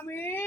சாமி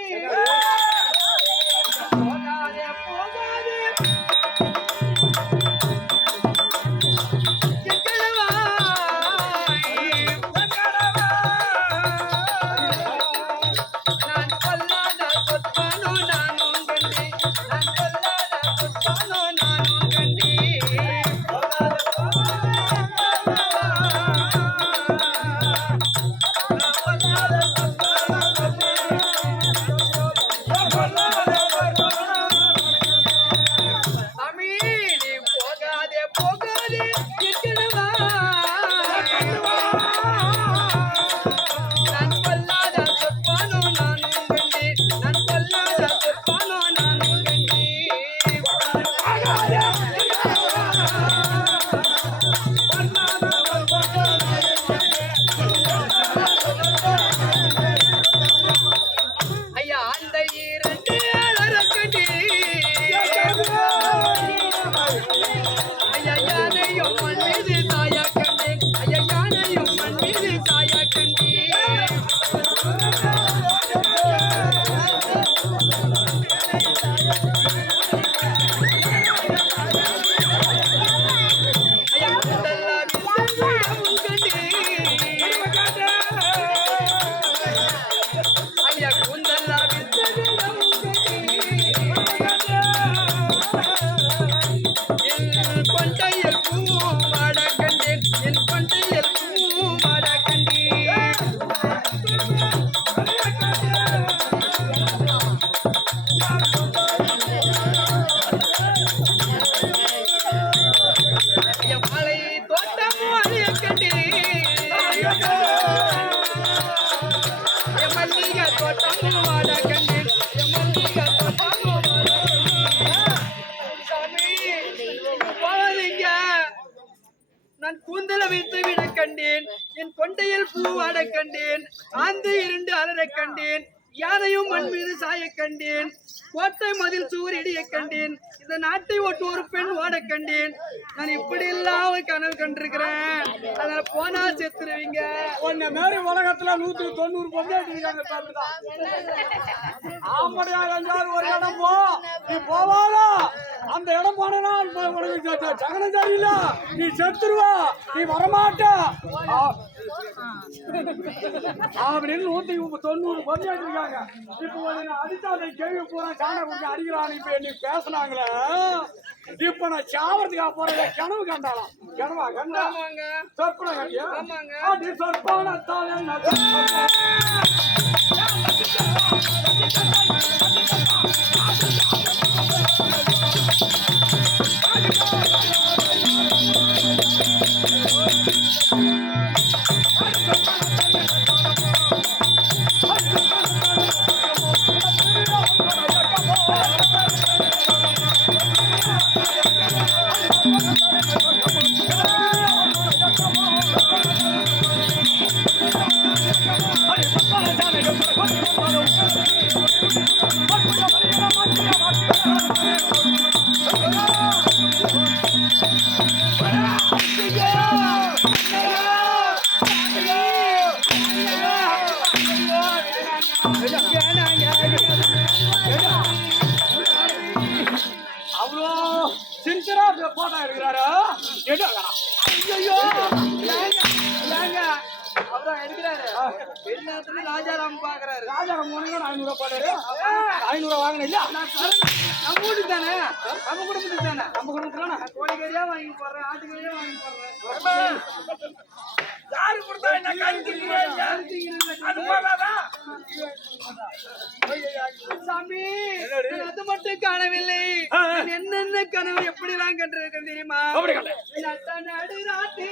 நான் கூந்தல வைத்து விட கண்டேன். என் கொண்டையில் பூ ஆட கண்டேன். ஆந்து இரண்டு அலற கண்டேன். யானையும் மண் மீது சாய கண்டேன். கோட்டை மதில் சுவர் இடிய கண்டேன். இந்த நாட்டை ஒட்டு ஒரு பெண் ஓட கண்டேன். நான் இப்படி எல்லாம் ஒரு கனவு கண்டிருக்கிறேன். அதனால போனா செத்துருவீங்க. உன்னை மாதிரி உலகத்துல நூத்தி தொண்ணூறு பொண்டாட்டி இருக்காங்க ஆம்படியா இருந்தாலும் ஒரு இடம் போ. நீ போவாதா. அந்த இடம் போனா உனக்கு சகனம் சரியில்ல. நீ செத்துருவா. நீ வரமாட்ட. அப்படின்னு நூத்தி தொண்ணூறு பொண்டாட்டி இருக்காங்க. இப்போ அடித்தா அந்த கேள்வி பூரா காண கொஞ்சம் அடிக்கிறான் இப்ப நீ பேசுனாங்களே. இப்ப நான் சாவறதுக்காக போறத கனவு கண்டாலாம் கனவா கண்டா? சொற்பனை சொற்பனத்தால் என்ன அப்புறம் எடுக்கிறாரு வெளிநாட்டுல ராஜாராம் பாக்குறாரு. ராஜா மூணுங்க ஐநூறு போட்டாரு. ஐநூறு வாங்கின இல்ல. நம்ம வீட்டுக்கு தானே? நம்ம குடும்பத்துக்கு தானே? நம்ம கோழிக்கறியா வாங்கி போடுறேன் ஆட்டுக்கறியா வாங்கி போடுறேன் யாரு கொடுத்தா என்ன சாமி அது மட்டும் காணவில்லை. என்னென்ன கனவு எப்படி எல்லாம் கண்டிருக்கேன் தெரியுமா நடு நாட்டி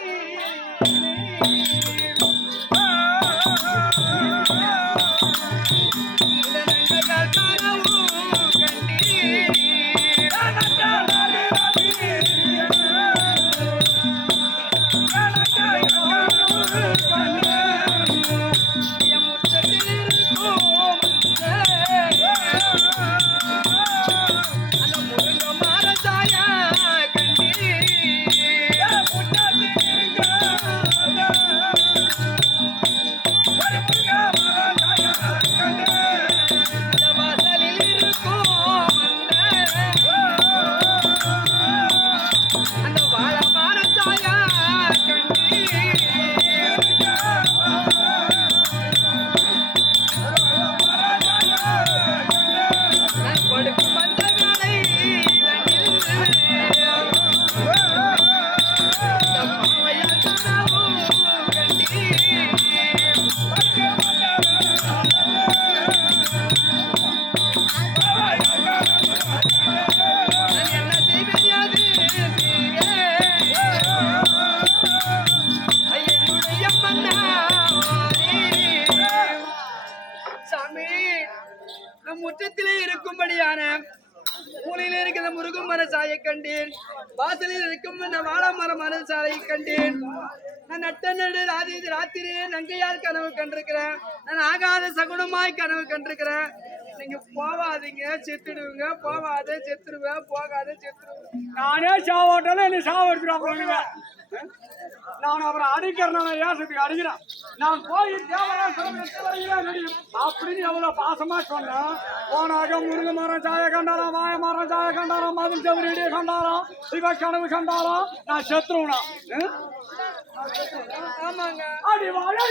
நம் முற்றத்திலே இருக்கும்படியான மூலையில இருக்கிற முருகன் மர சாயை கண்டேன். வாசலில் இருக்கும் இந்த வாழமர மர சாயை கண்டேன். நான் நட்ட நடு ராத்திரியே நங்கையார் கனவு கண்டிருக்கிறேன். நான் ஆகாத சகுனமாய் கனவு கண்டிருக்கிறேன். நீங்க போவாதீங்க செத்துடுவீங்க. போவாத செத்துருவேன் போகாத செத்துருவேன் நானே சாவாட்டாலும் என்னை சாவடிச்சுடா நான் அவரை அடிக்கிறேன் ஏசத்துக்கு அடிக்கிறேன். நான் போய் அப்படின்னு எவ்வளவு பாசமா சொன்னேன். போனாக முருங்க மரம் சாய கண்டாராம் வாய மரம் சாய கண்டாராம் மதில் செவரடியை கண்டாராம் இவ கனவு கண்டாராம். நான் செத்துருவனா? ஆமாங்க. அடி வாயா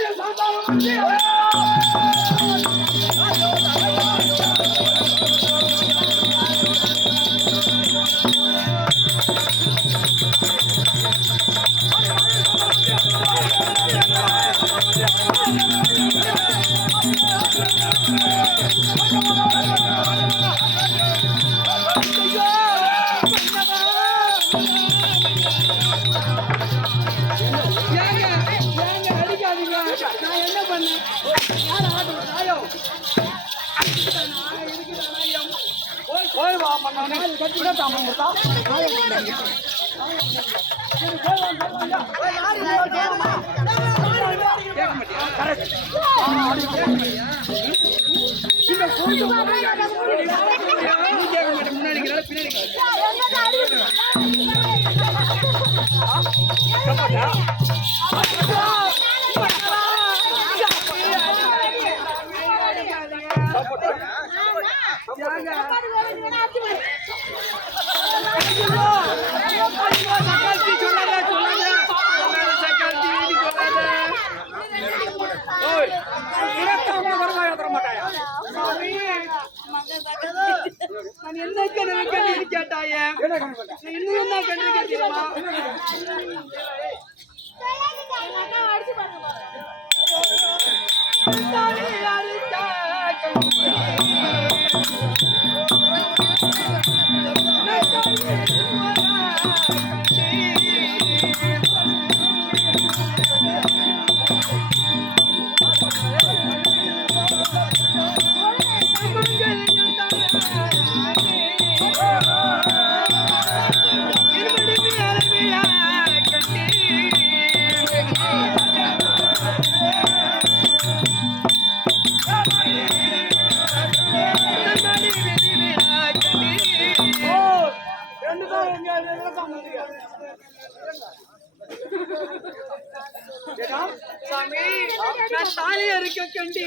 பின்னாடி இருக்கிறாள். ஏங்க சக்காத்தி சொல்லாத சொல்லாத சொல்லாத சக்காத்தி வீட்டு சொல்லாத ஓய் இடத்தாம வருவாயா தர மாட்டாயா சாமி நான் என்ன கனவு கண்டு கேட்டாயே என்ன கணக்கு பண்ண? நீ இன்னும் என்ன கண்டு கேட்டீமா ஓ ரெண்டு சாமி நான் தாலியா இருக்க கண்டி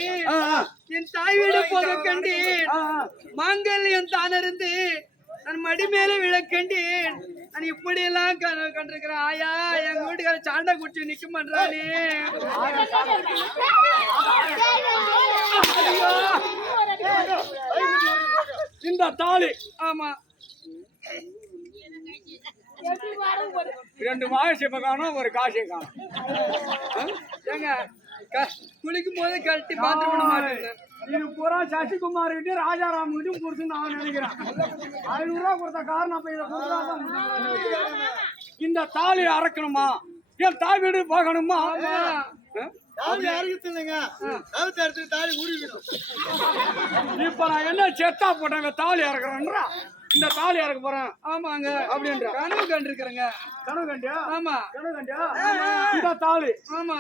என் தாய் வீடு போக கண்டி மாங்கல்யம் தானிருந்து நான் மடி மேல விளக்கண்டேன் நான் இப்படி எல்லாம் கனவு கண்டிருக்கிறேன் ஆயா? எங்க வீட்டுக்கார சாண்டா குச்சி நிக்க மாட்டானே இந்த தாலி. ஆமா. ரெண்டு மாயசிப்ப காணும் ஒரு காசியை காணும் ஏங்க குளிக்கும் போது கழட்டி பாத்ரூம் பண்ண மாட்டேன் இது பூரா சசிகுமார் கிட்ட ராஜாராம் கிட்டும் கொடுத்து நான் நினைக்கிறேன். ஐநூறு ரூபா கொடுத்த காரணம் அப்ப இதை கொடுத்தா இந்த தாலி அறக்கணுமா? என் தாய் வீடு உருவிடும் இப்ப நான் என்ன செத்தா போட்டேங்க தாலி அறக்குறேன்றா? இந்த தாலி அறக்க போறேன். ஆமாங்க. அப்படின்ற. கனவு கண்டிருக்கிறேங்க. கனவு கண்டியா? ஆமா. கனவு கண்டியா? இந்த தாலி. ஆமா.